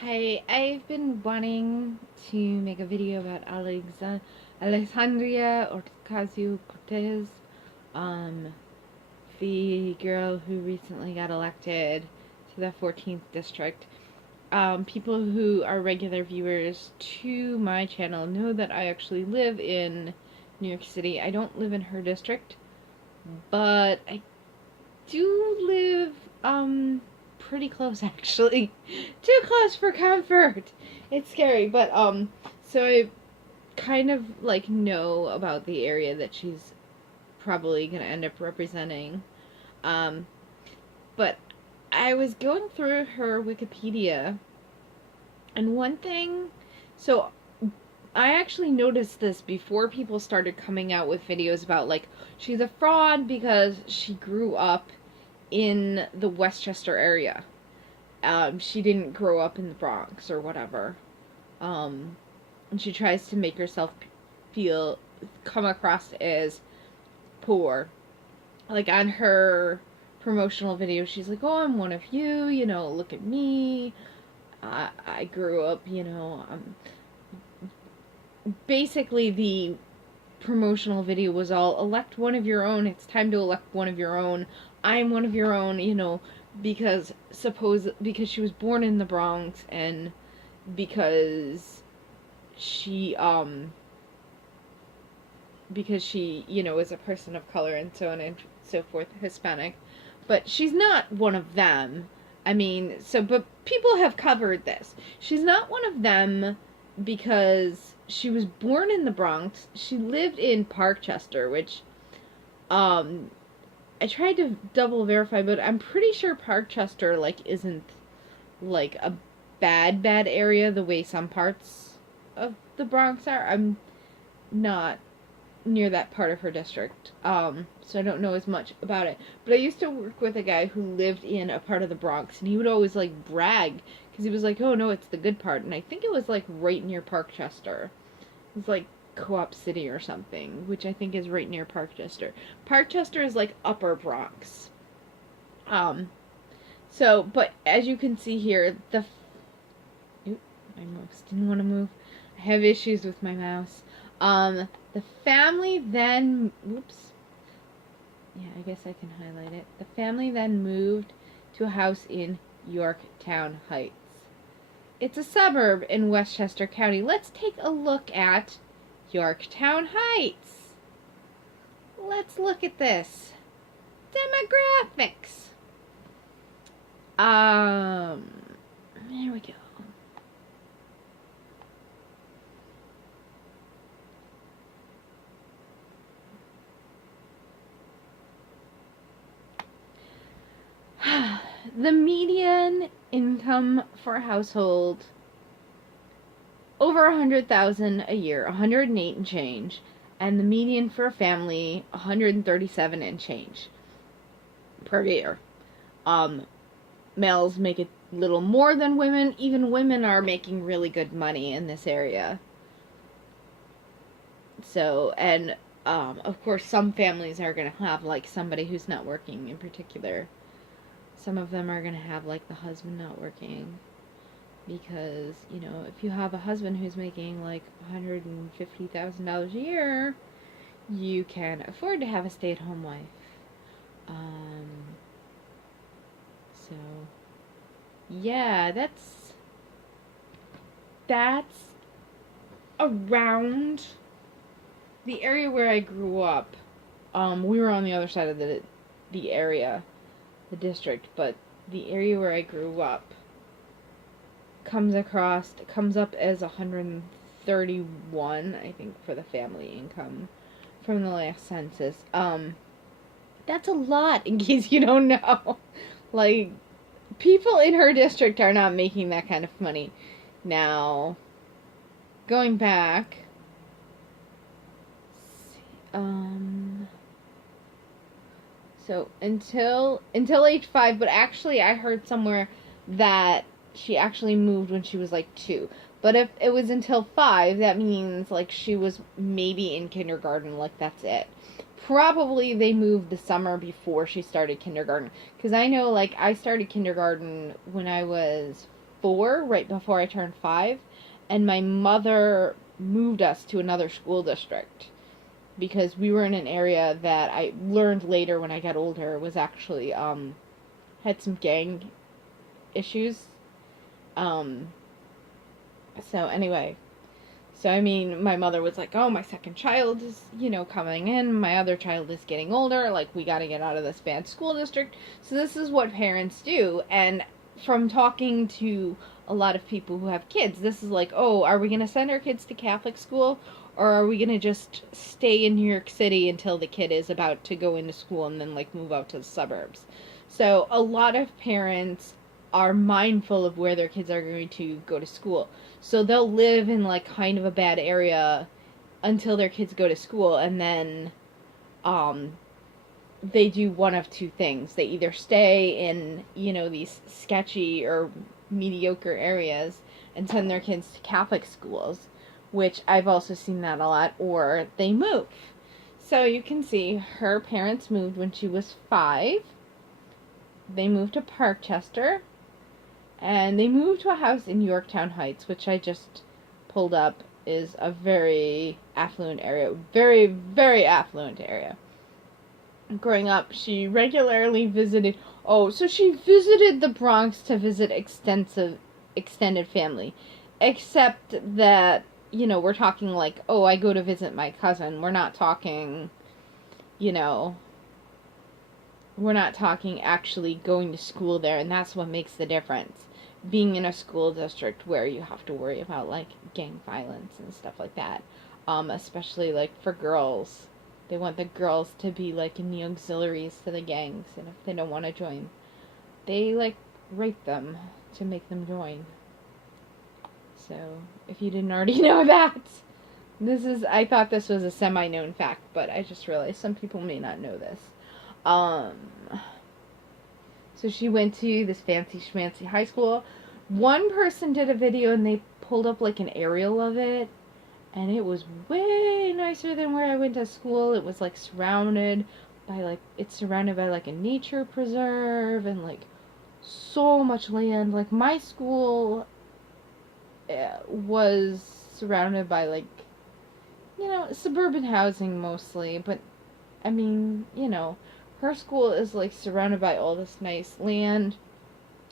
Hi, I've been wanting to make a video about Alexandria Ocasio-Cortez, um, the girl who recently got elected to the 14th district. People who are regular viewers to my channel know that I actually live in New York City. I don't live in her district, but I do live, pretty close actually. Too close for comfort. It's scary, but, so I kind of, like, know about the area that she's probably gonna end up representing. Um, but I was going through her Wikipedia, and one thing, so I actually noticed this before people started coming out with videos about, like, she's a fraud because she grew up in the Westchester area. She didn't grow up in the Bronx or whatever. And she tries to make herself come across as poor. Like on her promotional video, she's like, "Oh, I'm one of you, look at me. I grew up, basically the promotional video was all elect one of your own. It's time to elect one of your own. I'm one of your own, because because she was born in the Bronx and because she is a person of color and so on and so forth, Hispanic. But she's not one of them. I mean, but people have covered this. She's not one of them because she was born in the Bronx. She lived in Parkchester, which I tried to double verify, but I'm pretty sure Parkchester isn't a bad area the way some parts of the Bronx are. I'm not near that part of her district, so I don't know as much about it. But I used to work with a guy who lived in a part of the Bronx, and he would always brag because he was like, "Oh no, it's the good part," and I think it was right near Parkchester. It was Co-op City or something, which I think is right near Parkchester. Parkchester is Upper Bronx. But as you can see here, my mouse didn't want to move. I have issues with my mouse. The family then, whoops. Yeah, I guess I can highlight it. The family then moved to a house in Yorktown Heights. It's a suburb in Westchester County. Let's take a look at Yorktown Heights. Let's look at this. Demographics. There we go. The median income for a household over 100,000 a year, 108 and change, and the median for a family 137 and change per year. Males make a little more than women. Even women are making really good money in this area. So, and of course, some families are going to have somebody who's not working in particular. Some of them are going to have the husband not working. Because, if you have a husband who's making $150,000 a year, you can afford to have a stay-at-home wife. So, yeah, that's around the area where I grew up. We were on the other side of the area, the district, but the area where I grew up comes up as 131, I think, for the family income from the last census. That's a lot, in case you don't know. People in her district are not making that kind of money. Now, going back, so until age 5, but actually I heard somewhere that she actually moved when she was 2. But if it was until 5, that means she was maybe in kindergarten, that's it. Probably they moved the summer before she started kindergarten, because I know I started kindergarten when I was 4, right before I turned 5, and my mother moved us to another school district because we were in an area that I learned later when I got older was actually had some gang issues. Um, so anyway, so I mean, my mother was like, "Oh, my second child is, coming in. My other child is getting older. Like, we got to get out of this bad school district." So this is what parents do, and from talking to a lot of people who have kids, this is like, "Oh, are we going to send our kids to Catholic school, or are we going to just stay in New York City until the kid is about to go into school and then like move out to the suburbs?" So a lot of parents are mindful of where their kids are going to go to school. So they'll live in like kind of a bad area until their kids go to school, and then they do one of two things. They either stay in, these sketchy or mediocre areas and send their kids to Catholic schools, which I've also seen that a lot, or they move. So you can see her parents moved when she was 5. They moved to Parkchester, and they moved to a house in Yorktown Heights, which I just pulled up is a very affluent area. Very, very affluent area. Growing up, she regularly visited... Oh, so she visited the Bronx to visit extended family. Except that, we're talking like, oh, I go to visit my cousin. We're not talking, we're not talking actually going to school there, and that's what makes the difference. Being in a school district where you have to worry about, like, gang violence and stuff like that. Especially, like, for girls. They want the girls to be, like, in the auxiliaries to the gangs, and if they don't want to join, they, like, rape them to make them join. So, if you didn't already know that, I thought this was a semi-known fact, but I just realized some people may not know this. So she went to this fancy schmancy high school. One person did a video and they pulled up like an aerial of it, and it was way nicer than where I went to school. It was like surrounded by like a nature preserve and like so much land. Like my school was surrounded by like, suburban housing mostly, but I mean, her school is like surrounded by all this nice land,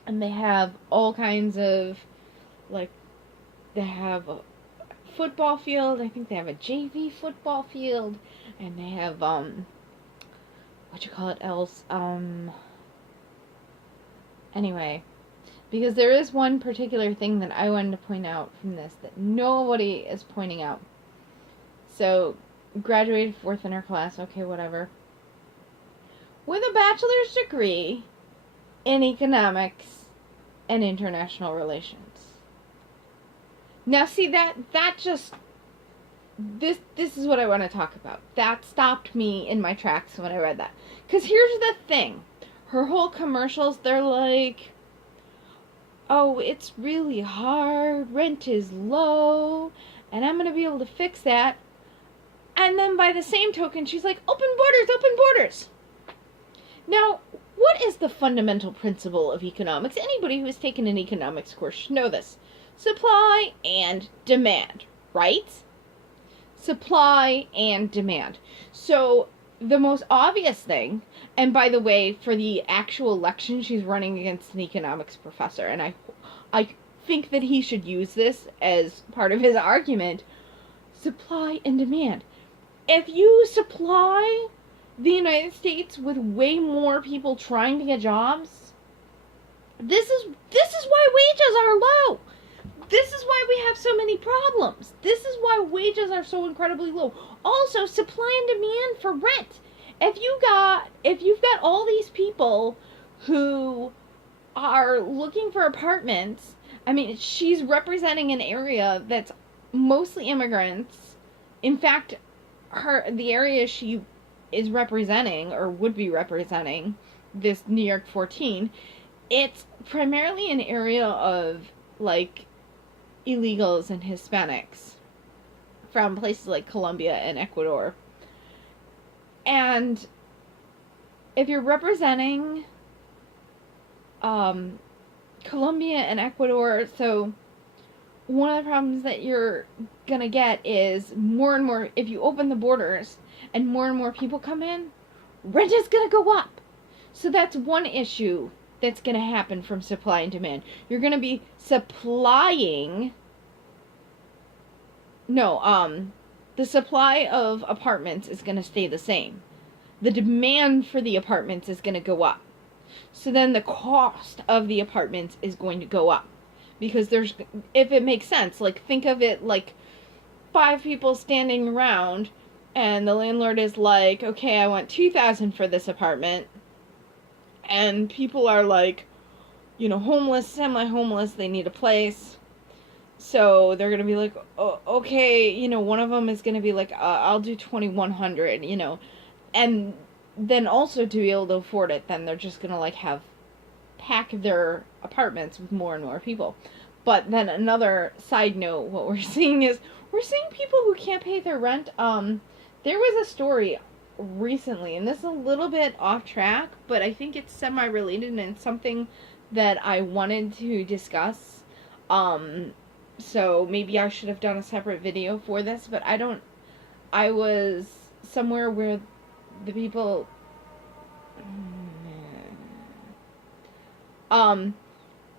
and they have all kinds of, like, they have a football field. I think they have a JV football field, and they have anyway, because there is one particular thing that I wanted to point out from this that nobody is pointing out. So, graduated 4th in her class, okay, whatever, with a bachelor's degree in economics and international relations. Now, see, this is what I want to talk about. That stopped me in my tracks when I read that. Because here's the thing. Her whole commercials, they're like, oh, it's really hard, rent is low, and I'm going to be able to fix that. And then by the same token, she's like, open borders, open borders. Now, what is the fundamental principle of economics? Anybody who has taken an economics course should know this. Supply and demand, right? Supply and demand. So, the most obvious thing, and by the way, for the actual election, she's running against an economics professor, and I think that he should use this as part of his argument. Supply and demand. If you supply the United States with way more people trying to get jobs, this is why wages are low. This is why we have so many problems. This is why wages are so incredibly low. Also, supply and demand for rent. If you've got all these people who are looking for apartments, I mean, she's representing an area that's mostly immigrants. In fact, the area she is representing, or would be representing, this New York 14, it's primarily an area of, like, illegals and Hispanics from places like Colombia and Ecuador. And if you're representing Colombia and Ecuador. So one of the problems that you're gonna get is more and more, if you open the borders and more people come in, rent is gonna go up. So that's one issue that's gonna happen from supply and demand. You're gonna be supplying, no, the supply of apartments is gonna stay the same. The demand for the apartments is gonna go up. So then the cost of the apartments is going to go up. Because there's, if it makes sense, like think of it like 5 people standing around and the landlord is like, okay, I want $2,000 for this apartment. And people are like, you know, homeless, semi-homeless, they need a place. So they're going to be like, oh, okay, you know, one of them is going to be like, I'll do $2,100, you know. And then also to be able to afford it, then they're just going to like pack their apartments with more and more people. But then another side note, what we're seeing is, we're seeing people who can't pay their rent. There was a story recently, and this is a little bit off track, but I think it's semi-related and it's something that I wanted to discuss. So maybe I should have done a separate video for this, but I was somewhere where the people,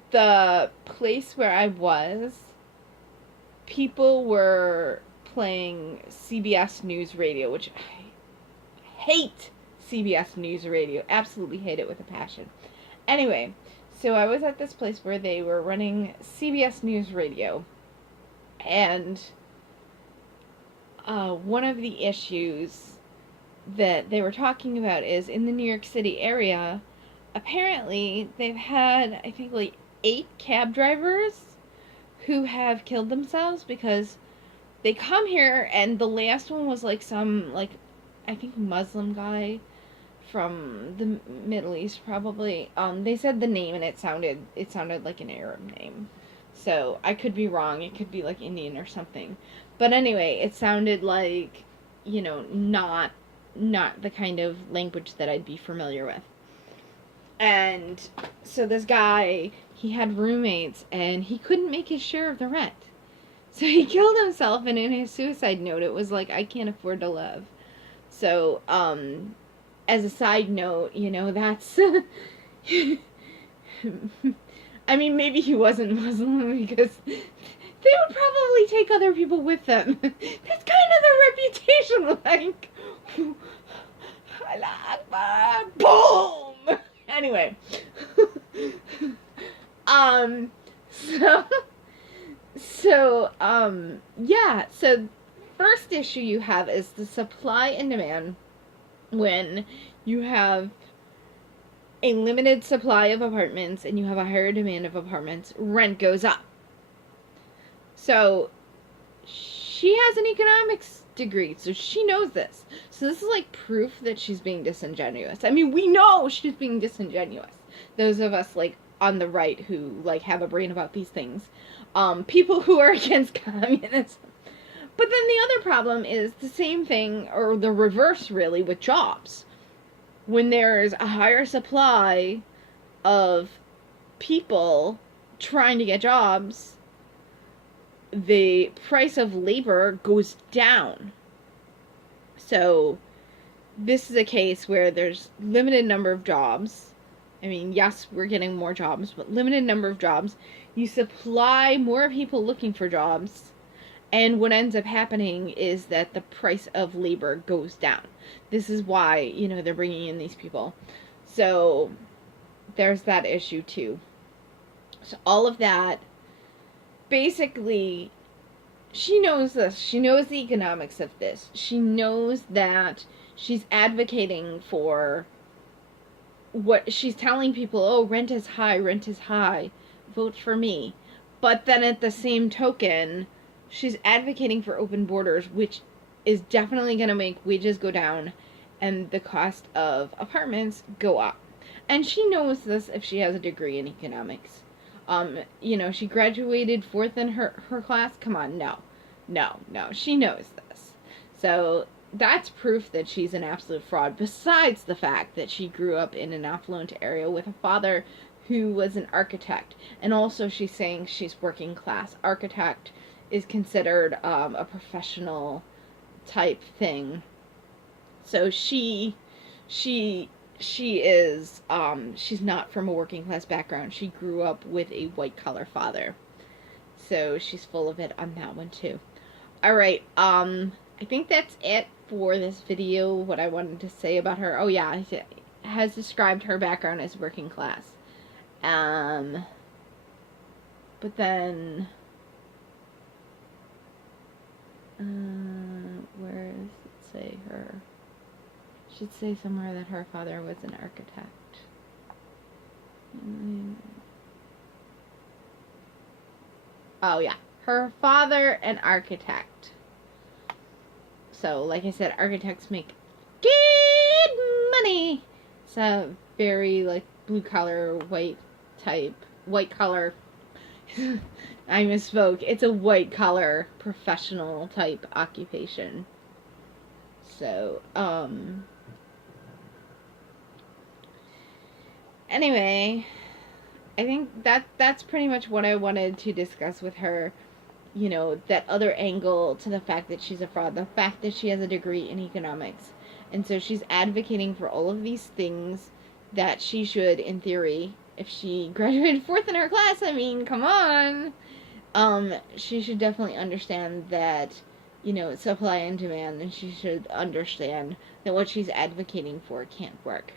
the place where I was, people were playing CBS News Radio, which I hate CBS News Radio. Absolutely hate it with a passion. Anyway, so I was at this place where they were running CBS News Radio, and one of the issues that they were talking about is in the New York City area, apparently they've had, I think, like 8 cab drivers who have killed themselves because they come here, and the last one was like some, like, I think Muslim guy from the Middle East, probably. They said the name and it sounded like an Arab name. So I could be wrong. It could be like Indian or something. But anyway, it sounded like, you know, not the kind of language that I'd be familiar with. And so this guy, he had roommates and he couldn't make his share of the rent. So he killed himself, and in his suicide note it was like, I can't afford to live. So, as a side note, you know, that's I mean, maybe he wasn't Muslim because they would probably take other people with them. That's kind of their reputation, like, Allah Akbar, boom! Anyway. Yeah, so first issue you have is the supply and demand. When you have a limited supply of apartments and you have a higher demand of apartments, rent goes up. So she has an economics degree, so she knows this. So this is like proof that she's being disingenuous. I mean, we know she's being disingenuous. Those of us like on the right who like have a brain about these things. People who are against communism. But then the other problem is the same thing, or the reverse really, with jobs. When there's a higher supply of people trying to get jobs, the price of labor goes down. So this is a case where there's limited number of jobs. I mean, yes, we're getting more jobs, but limited number of jobs. You supply more people looking for jobs, and what ends up happening is that the price of labor goes down. This is why, you know, they're bringing in these people. So there's that issue too. So all of that, basically, she knows this. She knows the economics of this. She knows that she's advocating for what she's telling people. Oh, rent is high, vote for me. But then at the same token, she's advocating for open borders, which is definitely going to make wages go down and the cost of apartments go up. And she knows this if she has a degree in economics. You know, she graduated 4th in her class. Come on, no. She knows this. So that's proof that she's an absolute fraud, besides the fact that she grew up in an affluent area with a father who was an architect. And also she's saying she's working class. Architect is considered a professional type thing. So she is she's not from a working class background. She grew up with a white collar father. So she's full of it on that one too. Alright, I think that's it for this video, what I wanted to say about her. Oh yeah, it has described her background as working class. But then, where does it say her? It should say somewhere that her father was an architect. Oh yeah, her father an architect. So, like I said, architects make good money. It's a very, like, blue-collar, white collar, I misspoke. It's a white-collar, professional type occupation. So, anyway, I think that's pretty much what I wanted to discuss with her. You know, that other angle to the fact that she's a fraud, the fact that she has a degree in economics. And so she's advocating for all of these things that she should, in theory, if she graduated 4th in her class, I mean, come on. She should definitely understand that, you know, supply and demand, and she should understand that what she's advocating for can't work.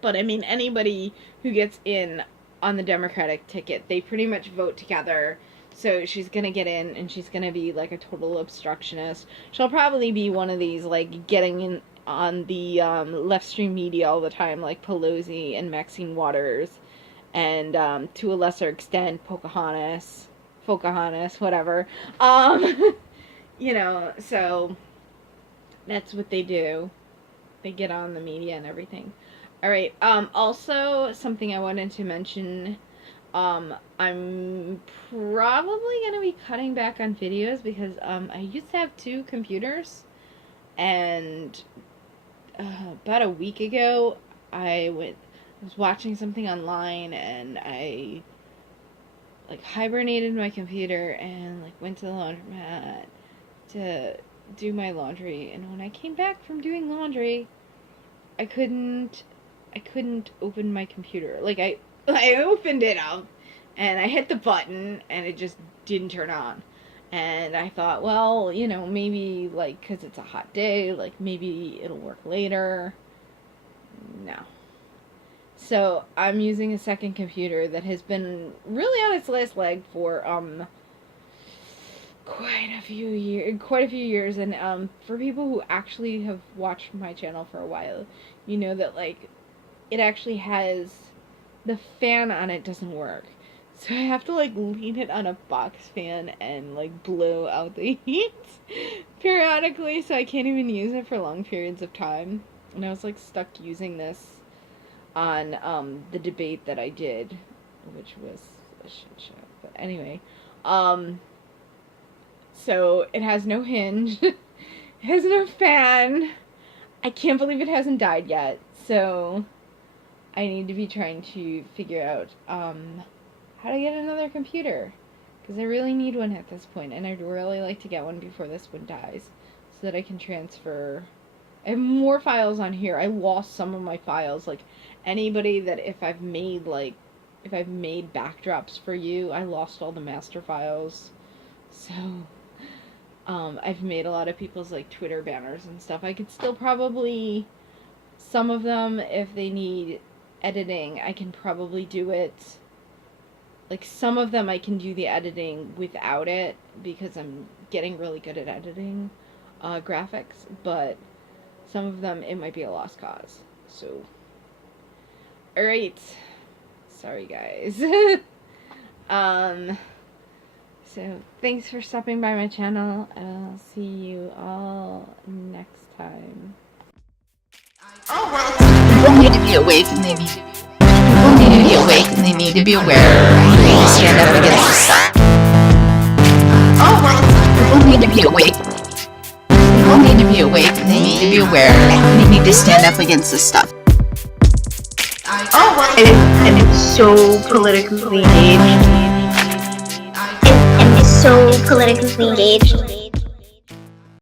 But, I mean, anybody who gets in on the Democratic ticket, they pretty much vote together. So she's gonna get in, and she's gonna be, like, a total obstructionist. She'll probably be one of these, like, getting in on the left-stream media all the time, like Pelosi and Maxine Waters, and to a lesser extent, Pocahontas, whatever. You know, so that's what they do. They get on the media and everything. Alright, also, something I wanted to mention, I'm probably going to be cutting back on videos because, I used to have 2 computers, and, about a week ago, I was watching something online, and I, like, hibernated my computer, and, like, went to the laundromat to do my laundry, and when I came back from doing laundry, I couldn't open my computer. Like, I opened it up, and I hit the button, and it just didn't turn on. And I thought, well, you know, maybe, like, because it's a hot day, like, maybe it'll work later. No. So, I'm using a second computer that has been really on its last leg for, quite a few years, and, for people who actually have watched my channel for a while, you know that, like, it actually has, the fan on it doesn't work. So I have to, like, lean it on a box fan and, like, blow out the heat periodically, so I can't even use it for long periods of time. And I was, like, stuck using this on, the debate that I did, which was a shit show. But anyway, so it has no hinge, it has no fan. I can't believe it hasn't died yet, so I need to be trying to figure out, how to get another computer, because I really need one at this point, and I'd really like to get one before this one dies, so that I can transfer. I have more files on here. I lost some of my files, like, anybody that if I've made backdrops for you, I lost all the master files, so, I've made a lot of people's, like, Twitter banners and stuff. I could still probably, some of them, if they need editing, I can probably do it. Like, some of them I can do the editing without it, because I'm getting really good at editing graphics, but some of them, it might be a lost cause. So, alright. Sorry, guys. So, thanks for stopping by my channel. I'll see you all next time. Oh, well, people need to be awake, and they need to be awake, and they need to be aware. They need to stand up against the stuff. Oh, well, people need to be awake. People need to be awake, and they need to be aware. They need to stand up against the stuff. Oh, well. And it's so politically engaged. And it's so politically engaged.